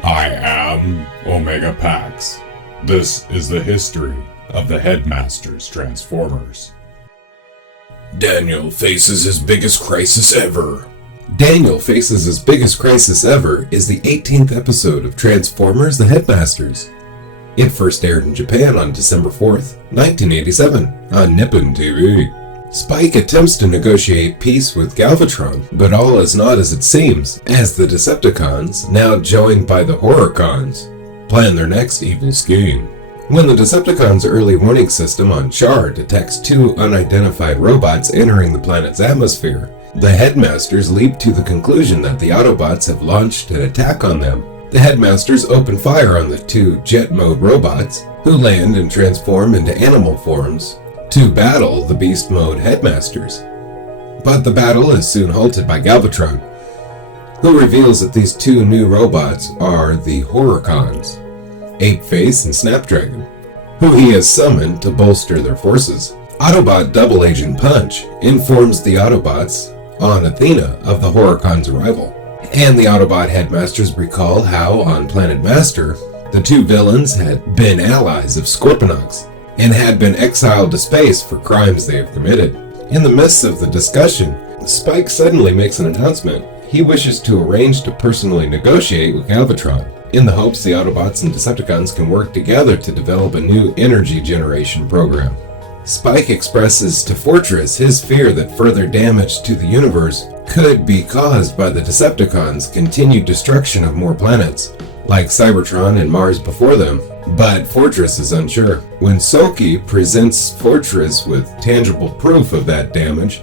I am Omega Pax. This is the history of the Headmasters Transformers. Daniel faces his biggest crisis ever. Daniel faces his biggest crisis ever is the 18th episode of Transformers the Headmasters. It first aired in Japan on December 4th, 1987, on Nippon TV. Spike attempts to negotiate peace with Galvatron, but all is not as it seems, as the Decepticons, now joined by the Horrorcons, plan their next evil scheme. When the Decepticons' early warning system on Chaar detects two unidentified robots entering the planet's atmosphere, the Headmasters leap to the conclusion that the Autobots have launched an attack on them. The Headmasters open fire on the two jet-mode robots, who land and transform into animal forms, to battle the beast mode Headmasters. But the battle is soon halted by Galvatron, who reveals that these two new robots are the Horrorcons, Apeface and Snapdragon, who he has summoned to bolster their forces. Autobot Double Agent Punch informs the Autobots on Athena of the Horrorcons' arrival, and the Autobot Headmasters recall how, on Planet Master, the two villains had been allies of Scorponok's, and had been exiled to space for crimes they have committed. In the midst of the discussion, Spike suddenly makes an announcement. He wishes to arrange to personally negotiate with Galvatron, in the hopes the Autobots and Decepticons can work together to develop a new energy generation program. Spike expresses to Fortress his fear that further damage to the universe could be caused by the Decepticons' continued destruction of more planets, like Cybertron and Mars before them, but Fortress is unsure. When Soki presents Fortress with tangible proof of that damage,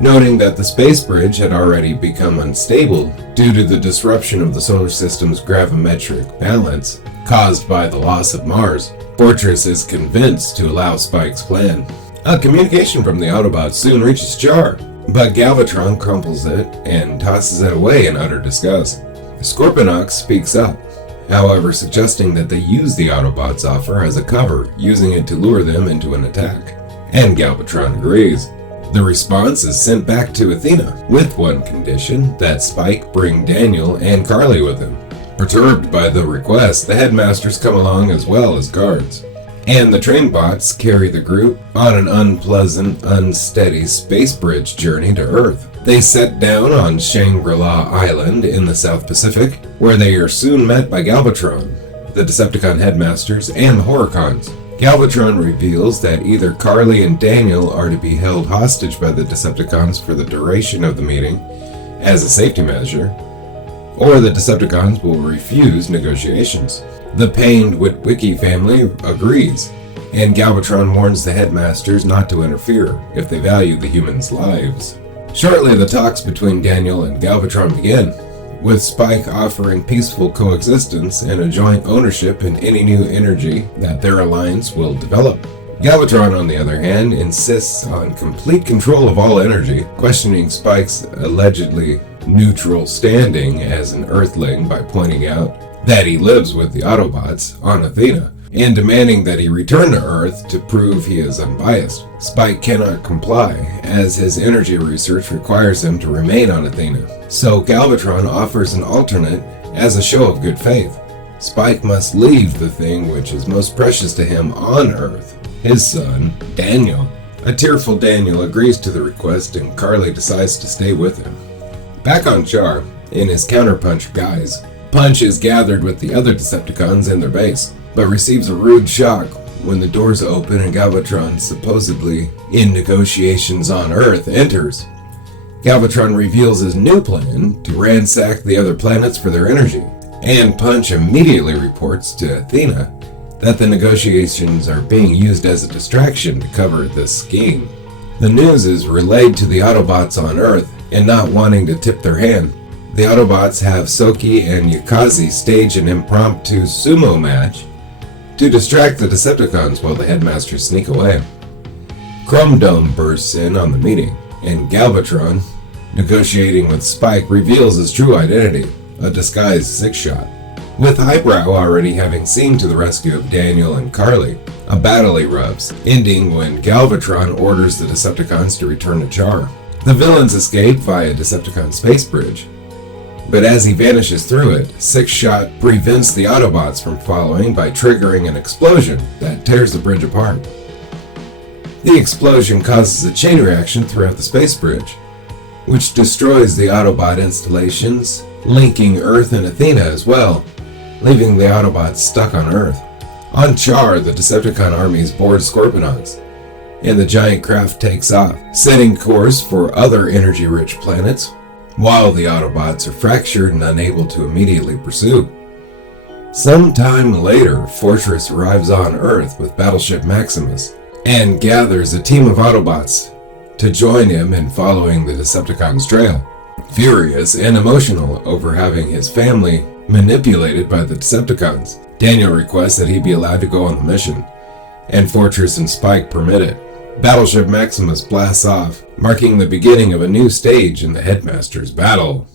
noting that the space bridge had already become unstable due to the disruption of the solar system's gravimetric balance caused by the loss of Mars, Fortress is convinced to allow Spike's plan. A communication from the Autobots soon reaches Chaar, but Galvatron crumples it and tosses it away in utter disgust. Scorponok speaks up, however, suggesting that they use the Autobots' offer as a cover, using it to lure them into an attack, and Galvatron agrees. The response is sent back to Athena, with one condition, that Spike bring Daniel and Carly with him. Perturbed by the request, the Headmasters come along as well as guards, and the trainbots carry the group on an unpleasant, unsteady space bridge journey to Earth. They set down on Shangri-La Island in the South Pacific, where they are soon met by Galvatron, the Decepticon Headmasters, and the Horrorcons. Galvatron reveals that either Carly and Daniel are to be held hostage by the Decepticons for the duration of the meeting as a safety measure, or the Decepticons will refuse negotiations. The pained Witwicky family agrees, and Galvatron warns the Headmasters not to interfere if they value the humans' lives. Shortly, the talks between Daniel and Galvatron begin, with Spike offering peaceful coexistence and a joint ownership in any new energy that their alliance will develop. Galvatron, on the other hand, insists on complete control of all energy, questioning Spike's allegedly neutral standing as an Earthling by pointing out that he lives with the Autobots on Athena, and demanding that he return to Earth to prove he is unbiased. Spike cannot comply, as his energy research requires him to remain on Athena, so Galvatron offers an alternate as a show of good faith. Spike must leave the thing which is most precious to him on Earth, his son, Daniel. A tearful Daniel agrees to the request, and Carly decides to stay with him. Back on Chaar, in his Counterpunch guise, Punch is gathered with the other Decepticons in their base, but receives a rude shock when the doors open and Galvatron, supposedly in negotiations on Earth, enters. Galvatron reveals his new plan to ransack the other planets for their energy, and Punch immediately reports to Athena that the negotiations are being used as a distraction to cover this scheme. The news is relayed to the Autobots on Earth, and not wanting to tip their hand, the Autobots have Soki and Yukazi stage an impromptu sumo match to distract the Decepticons while the Headmasters sneak away. Chrome Dome bursts in on the meeting, and Galvatron, negotiating with Spike, reveals his true identity, a disguised six-shot. With Highbrow already having seen to the rescue of Daniel and Carly, a battle erupts, ending when Galvatron orders the Decepticons to return to Chaar. The villains escape via Decepticon space bridge, But as he vanishes through it, Six-Shot prevents the Autobots from following by triggering an explosion that tears the bridge apart. The explosion causes a chain reaction throughout the space bridge, which destroys the Autobot installations, linking Earth and Athena as well, leaving the Autobots stuck on Earth. On Chaar, the Decepticon armies board Scorponons, and the giant craft takes off, setting course for other energy-rich planets, while the Autobots are fractured and unable to immediately pursue. Sometime later, Fortress arrives on Earth with Battleship Maximus, and gathers a team of Autobots to join him in following the Decepticons' trail. Furious and emotional over having his family manipulated by the Decepticons, Daniel requests that he be allowed to go on the mission, and Fortress and Spike permit it. Battleship Maximus blasts off, marking the beginning of a new stage in the Headmasters' battle